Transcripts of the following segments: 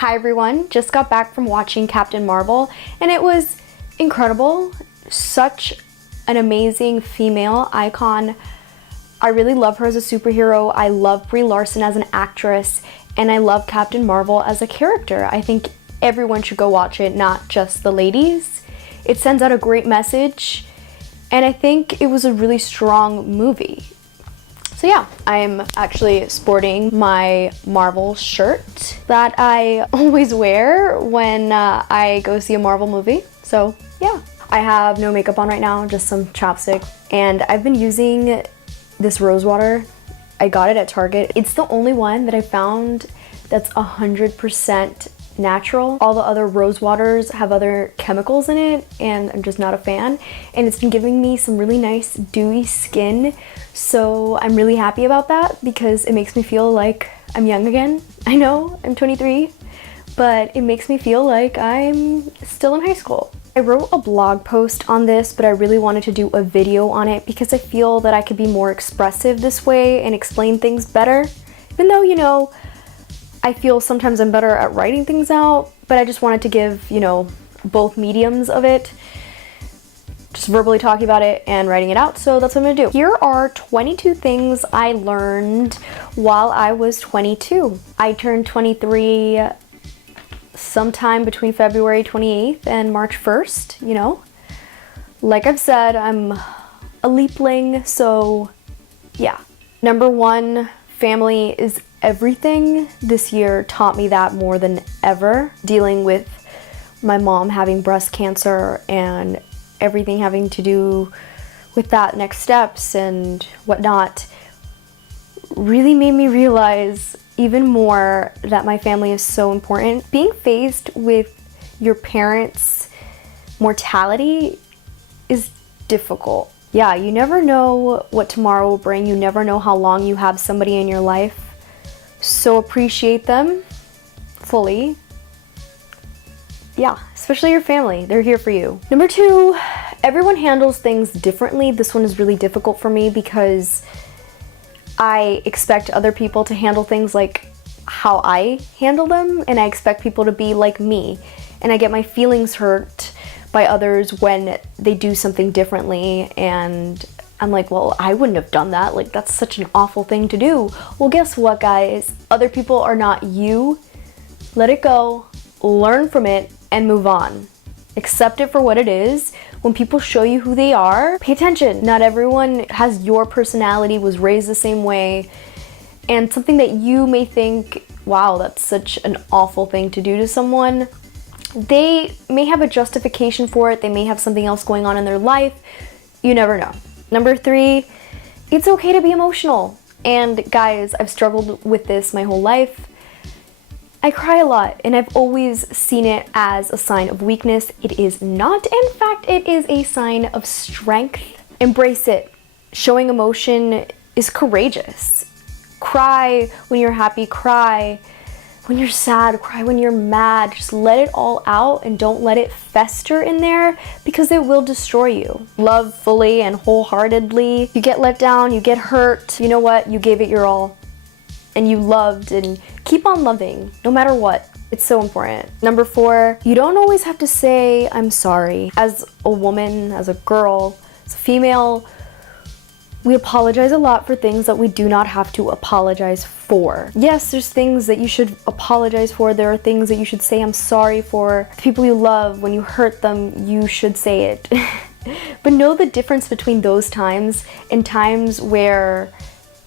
Hi everyone, just got back from watching Captain Marvel and it was incredible. Such an amazing female icon. I really love her as a superhero. I love Brie Larson as an actress and I love Captain Marvel as a character. I think everyone should go watch it, not just the ladies. It sends out a great message and I think it was a really strong movie. So yeah, I'm actually sporting my Marvel shirt that I always wear when I go see a Marvel movie. So yeah, I have no makeup on right now, just some chapstick. And I've been using this rose water. I got it at Target. It's the only one that I found that's 100% natural. All the other rose waters have other chemicals in it and I'm just not a fan. And it's been giving me some really nice dewy skin. So I'm really happy about that because it makes me feel like I'm young again. I know I'm 23, but it makes me feel like I'm still in high school. I wrote a blog post on this, but I really wanted to do a video on it because I feel that I could be more expressive this way and explain things better. Even though, you know, I feel sometimes I'm better at writing things out, but I just wanted to give, you know, both mediums of it. Just verbally talking about it and writing it out, so that's what I'm gonna do. Here are 22 things I learned while I was 22. I turned 23 sometime between February 28th and March 1st, you know. Like I've said, I'm a leapling, so yeah. Number one, family is everything. This year taught me that more than ever. Dealing with my mom having breast cancer and everything having to do with that, next steps and whatnot, really made me realize even more that my family is so important. Being faced with your parents' mortality is difficult. Yeah, you never know what tomorrow will bring. You never know how long you have somebody in your life. So appreciate them fully. Yeah, especially your family. They're here for you. Number two, everyone handles things differently. This one is really difficult for me because I expect other people to handle things like how I handle them, and I expect people to be like me. And I get my feelings hurt by others when they do something differently, and I'm like, well, I wouldn't have done that. Like, that's such an awful thing to do. Well, guess what, guys? Other people are not you. Let it go, learn from it, and move on. Accept it for what it is. When people show you who they are, pay attention. Not everyone has your personality, was raised the same way, and something that you may think, wow, that's such an awful thing to do to someone, they may have a justification for it. They may have something else going on in their life. You never know. Number three, it's okay to be emotional. And guys, I've struggled with this my whole life. I cry a lot and I've always seen it as a sign of weakness. It is not. In fact, it is a sign of strength. Embrace it. Showing emotion is courageous. Cry when you're happy, cry when you're sad, cry when you're mad. Just let it all out and don't let it fester in there because it will destroy you. Love fully and wholeheartedly. You get let down, you get hurt. You know what? You gave it your all. And you loved, and keep on loving no matter what. It's so important. Number four, you don't always have to say I'm sorry. As a woman, as a girl, as a female, we apologize a lot for things that we do not have to apologize for. Yes, there's things that you should apologize for. There are things that you should say I'm sorry for. The people you love, when you hurt them, you should say it. But know the difference between those times and times where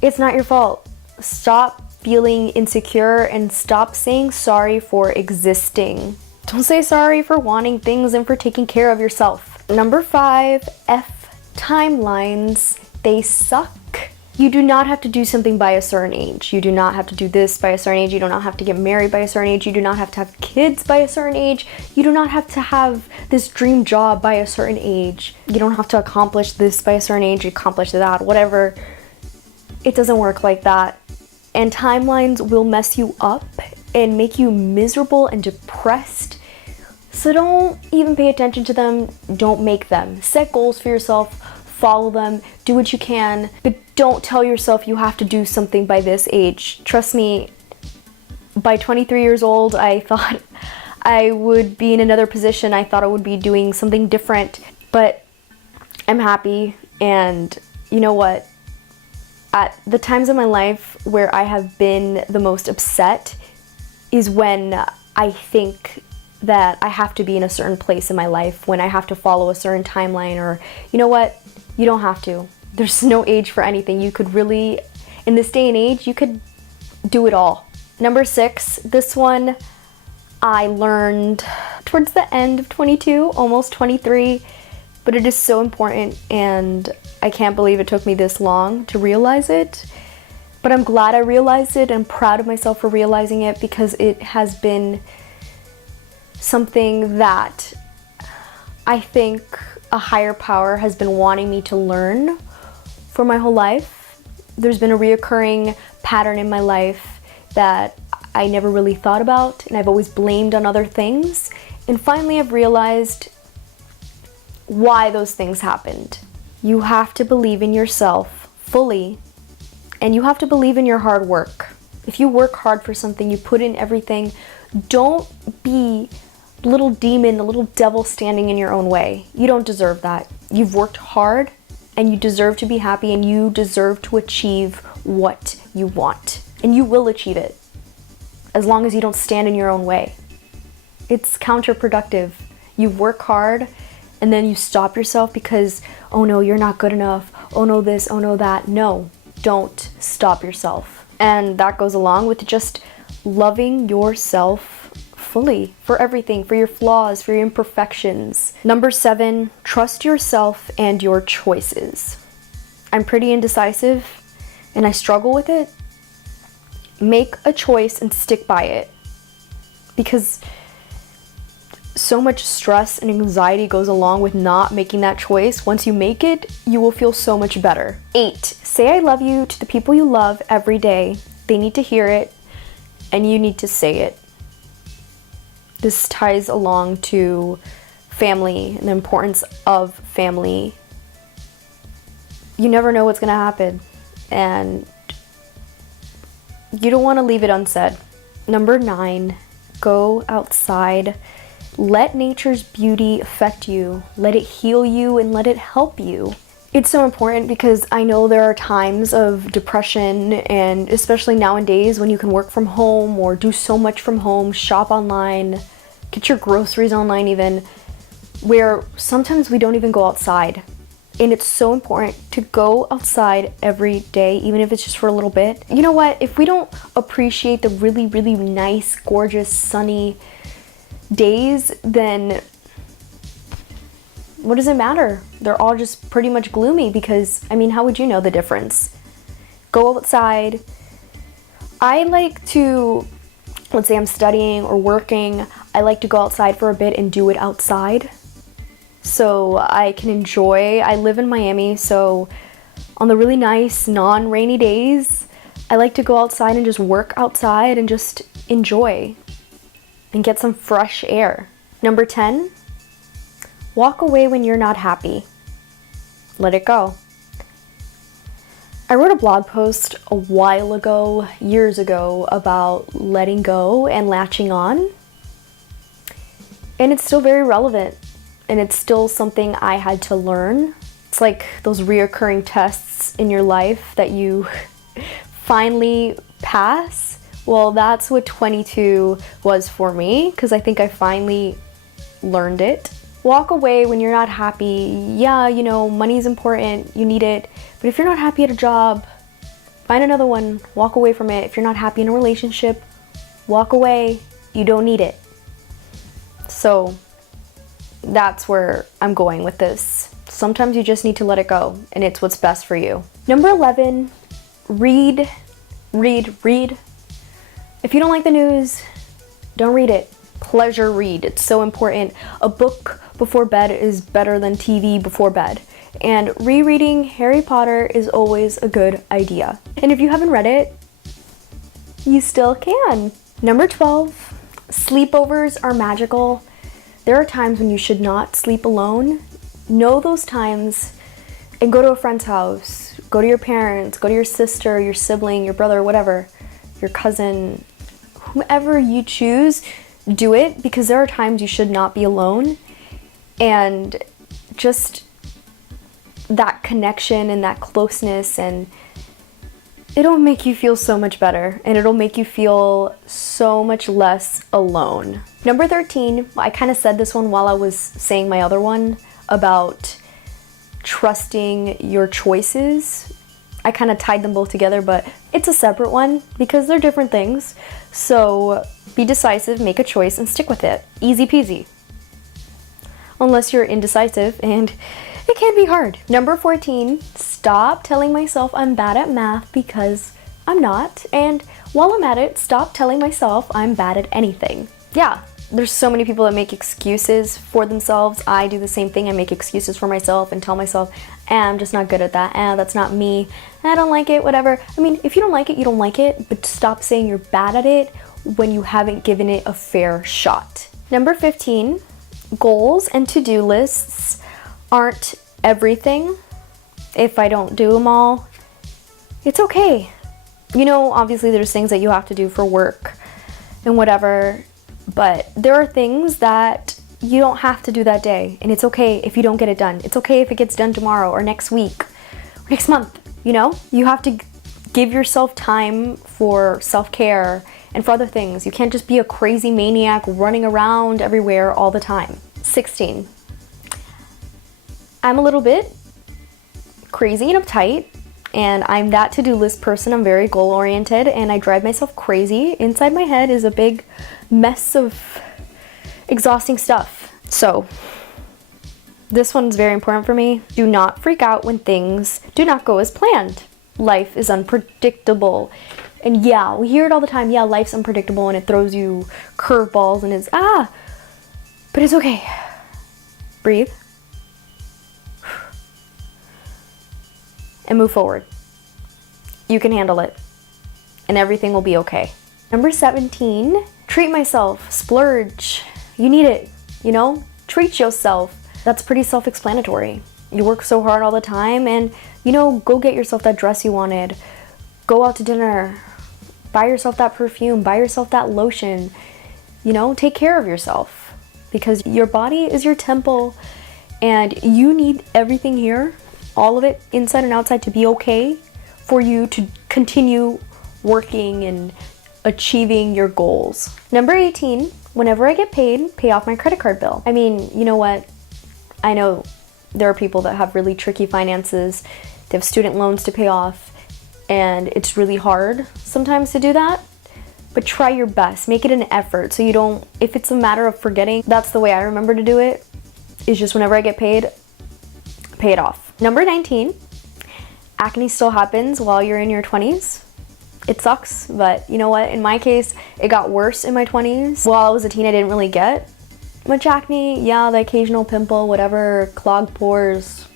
it's not your fault. Stop feeling insecure and stop saying sorry for existing. Don't say sorry for wanting things and for taking care of yourself. Number five, timelines. They suck. You do not have to do something by a certain age. You do not have to do this by a certain age. You do not have to get married by a certain age. You do not have to have kids by a certain age. You do not have to have this dream job by a certain age. You don't have to accomplish this by a certain age, accomplish that, whatever. It doesn't work like that. And timelines will mess you up and make you miserable and depressed. So don't even pay attention to them. Don't make them. Set goals for yourself. Follow them. Do what you can. But don't tell yourself you have to do something by this age. Trust me, By 23 years old, I thought I would be in another position. I thought I would be doing something different, but I'm happy. And you know what? At the times in my life where I have been the most upset is when I think that I have to be in a certain place in my life, when I have to follow a certain timeline, or you know what? You don't have to. There's no age for anything. You could really, in this day and age, you could do it all. Number 6, this one I learned towards the end of 22, almost 23, but it is so important and I can't believe it took me this long to realize it. But I'm glad I realized it and proud of myself for realizing it, because it has been something that I think a higher power has been wanting me to learn for my whole life. There's been a reoccurring pattern in my life that I never really thought about, and I've always blamed on other things. And finally I've realized why those things happened. You have to believe in yourself fully, and you have to believe in your hard work. If you work hard for something, you put in everything, don't be a little demon, a little devil standing in your own way. You don't deserve that. You've worked hard and you deserve to be happy, and you deserve to achieve what you want. And you will achieve it, as long as you don't stand in your own way. It's counterproductive. You work hard and then you stop yourself because, oh no, you're not good enough. Oh no this, oh no that. No, don't stop yourself. And that goes along with just loving yourself fully for everything, for your flaws, for your imperfections. Number 7, trust yourself and your choices. I'm pretty indecisive and I struggle with it. Make a choice and stick by it, because so much stress and anxiety goes along with not making that choice. Once you make it, you will feel so much better. 8, say I love you to the people you love every day. They need to hear it and you need to say it. This ties along to family and the importance of family. You never know what's gonna happen, and you don't want to leave it unsaid. Number 9, go outside. Let nature's beauty affect you. Let it heal you and let it help you. It's so important because I know there are times of depression, and especially nowadays when you can work from home or do so much from home, shop online, get your groceries online even, where sometimes we don't even go outside. And it's so important to go outside every day, even if it's just for a little bit. You know what? If we don't appreciate the really, really nice, gorgeous, sunny days, then what does it matter? They're all just pretty much gloomy, because, I mean, how would you know the difference? Go outside. I like to, let's say I'm studying or working, I like to go outside for a bit and do it outside, so I can enjoy. I live in Miami, so on the really nice, non-rainy days, I like to go outside and just work outside and just enjoy and get some fresh air. Number 10, walk away when you're not happy. Let it go. I wrote a blog post a while ago, years ago, about letting go and latching on. And it's still very relevant. And it's still something I had to learn. It's like those reoccurring tests in your life that you finally pass. Well, that's what 22 was for me, because I think I finally learned it. Walk away when you're not happy. Yeah, you know, money's important, you need it. But if you're not happy at a job, find another one, walk away from it. If you're not happy in a relationship, walk away. You don't need it. So that's where I'm going with this. Sometimes you just need to let it go, and it's what's best for you. Number 11, read. If you don't like the news, don't read it. Pleasure read. It's so important. A book before bed is better than TV before bed. And rereading Harry Potter is always a good idea. And if you haven't read it, you still can. Number 12, sleepovers are magical. There are times when you should not sleep alone. Know those times and go to a friend's house. Go to your parents, go to your sister, your sibling, your brother, whatever, your cousin, whomever you choose, do it, because there are times you should not be alone. And just that connection and that closeness, and it'll make you feel so much better, and it'll make you feel so much less alone. Number 13, I kind of said this one while I was saying my other one about trusting your choices. I kind of tied them both together, but it's a separate one because they're different things. So be decisive, make a choice, and stick with it. Easy peasy. Unless you're indecisive, and it can be hard. Number 14, stop telling myself I'm bad at math, because I'm not. And while I'm at it, stop telling myself I'm bad at anything. Yeah, there's so many people that make excuses for themselves. I do the same thing. I make excuses for myself and tell myself, I'm just not good at that. That's not me. I don't like it, whatever. I mean, if you don't like it, you don't like it, but stop saying you're bad at it when you haven't given it a fair shot. Number 15, goals and to-do lists aren't everything. If I don't do them all, it's okay. You know, obviously there's things that you have to do for work and whatever, but there are things that you don't have to do that day, and it's okay if you don't get it done. It's okay if it gets done tomorrow or next week or next month. You know, you have to give yourself time for self-care and for other things. You can't just be a crazy maniac running around everywhere all the time. 16, I'm a little bit crazy and uptight, and I'm that to-do list person. I'm very goal-oriented, and I drive myself crazy. Inside my head is a big mess of exhausting stuff. So this one's very important for me. Do not freak out when things do not go as planned. Life is unpredictable. And yeah, we hear it all the time. Yeah, life's unpredictable and it throws you curveballs and it's but it's okay. Breathe. And move forward. You can handle it. And everything will be okay. Number 17, treat myself, splurge. You need it, you know? Treat yourself. That's pretty self-explanatory. You work so hard all the time, and you know, go get yourself that dress you wanted. Go out to dinner. Buy yourself that perfume. Buy yourself that lotion. You know, take care of yourself, because your body is your temple, and you need everything here, all of it, inside and outside, to be okay for you to continue working and achieving your goals. Number 18, whenever I get paid, pay off my credit card bill. I mean, you know what? I know there are people that have really tricky finances. They have student loans to pay off, and it's really hard sometimes to do that. But try your best. Make it an effort so you don't, if it's a matter of forgetting, that's the way I remember to do it, is just whenever I get paid, pay it off. Number 19, acne still happens while you're in your 20s. It sucks, but you know what? In my case, it got worse in my 20s. While I was a teen, I didn't really get much acne. Yeah, the occasional pimple, whatever, clogged pores,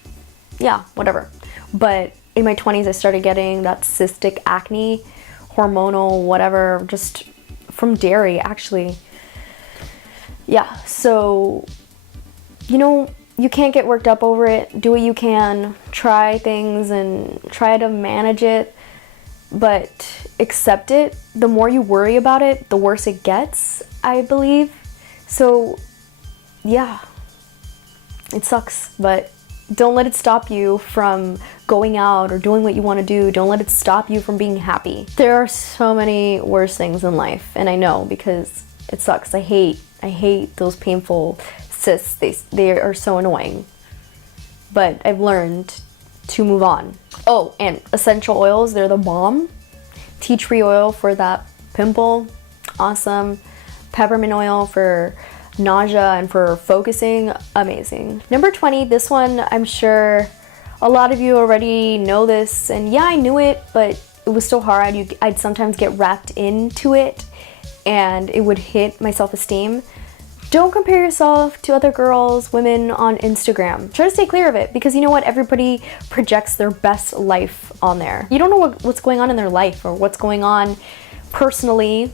yeah, whatever. But in my 20s, I started getting that cystic acne, hormonal, whatever, just from dairy, actually. Yeah, so, you know, you can't get worked up over it. Do what you can. Try things and try to manage it, but accept it. The more you worry about it, the worse it gets, I believe. So, yeah, it sucks, but don't let it stop you from going out or doing what you want to do. Don't let it stop you from being happy. There are so many worse things in life, and I know, because it sucks. I hate those painful cysts. They are so annoying. But I've learned to move on. Oh, and essential oils, they're the bomb. Tea tree oil for that pimple, awesome. Peppermint oil for nausea and for focusing, amazing. Number 20, this one, I'm sure a lot of you already know this, and yeah, I knew it, but it was so hard. I'd sometimes get wrapped into it and it would hit my self-esteem. Don't compare yourself to other girls, women on Instagram. Try to stay clear of it, because you know what? Everybody projects their best life on there. You don't know what's going on in their life or what's going on personally.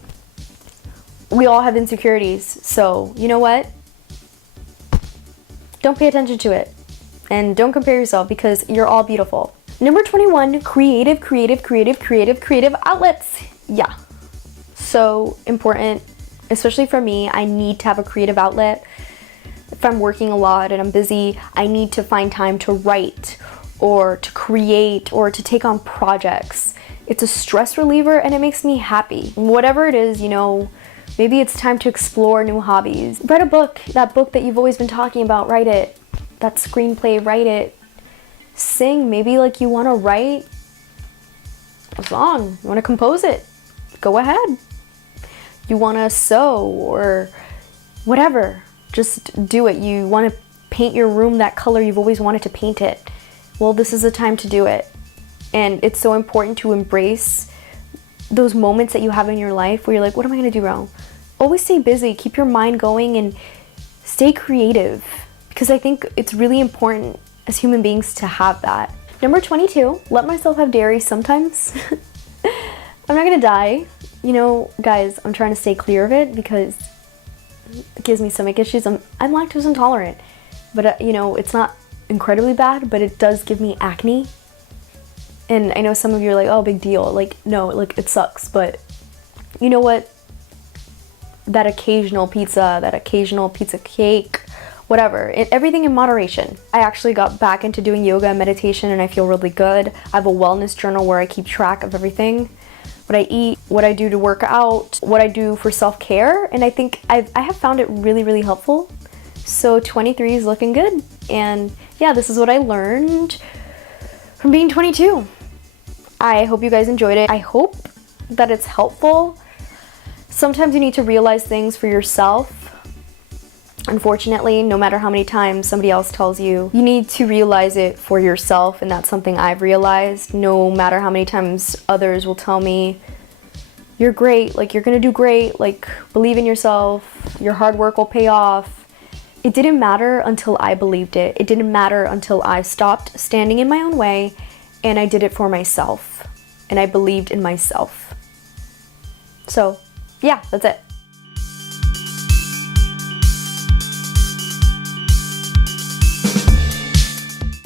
We all have insecurities, so you know what? Don't pay attention to it, and don't compare yourself, because you're all beautiful. Number 21, creative outlets. Yeah, so important, especially for me. I need to have a creative outlet. If I'm working a lot and I'm busy, I need to find time to write or to create or to take on projects. It's a stress reliever and it makes me happy. Whatever it is, you know, maybe it's time to explore new hobbies. Write a book, that book that you've always been talking about, write it. That screenplay, write it. Sing, maybe like you want to write a song, you want to compose it, go ahead. You want to sew or whatever, just do it. You want to paint your room that color you've always wanted to paint it. Well, this is the time to do it. And it's so important to embrace those moments that you have in your life where you're like, what am I going to do wrong? Always stay busy, keep your mind going, and stay creative, because I think it's really important as human beings to have that. Number 22, let myself have dairy sometimes. I'm not gonna die. You know, guys, I'm trying to stay clear of it because it gives me stomach issues. I'm lactose intolerant, but you know, it's not incredibly bad, but it does give me acne. And I know some of you are like, oh, big deal. Like, no, like it sucks, but you know what? That occasional pizza cake, whatever, everything in moderation. I actually got back into doing yoga and meditation and I feel really good. I have a wellness journal where I keep track of everything, what I eat, what I do to work out, what I do for self-care, and I think I have found it really, really helpful. So 23 is looking good, and yeah, this is what I learned from being 22. I hope you guys enjoyed it. I hope that it's helpful. Sometimes you need to realize things for yourself. Unfortunately, no matter how many times somebody else tells you, you need to realize it for yourself, and that's something I've realized. No matter how many times others will tell me, you're great, like you're gonna do great, like believe in yourself, your hard work will pay off. It didn't matter until I believed it. It didn't matter until I stopped standing in my own way and I did it for myself and I believed in myself. So yeah, that's it.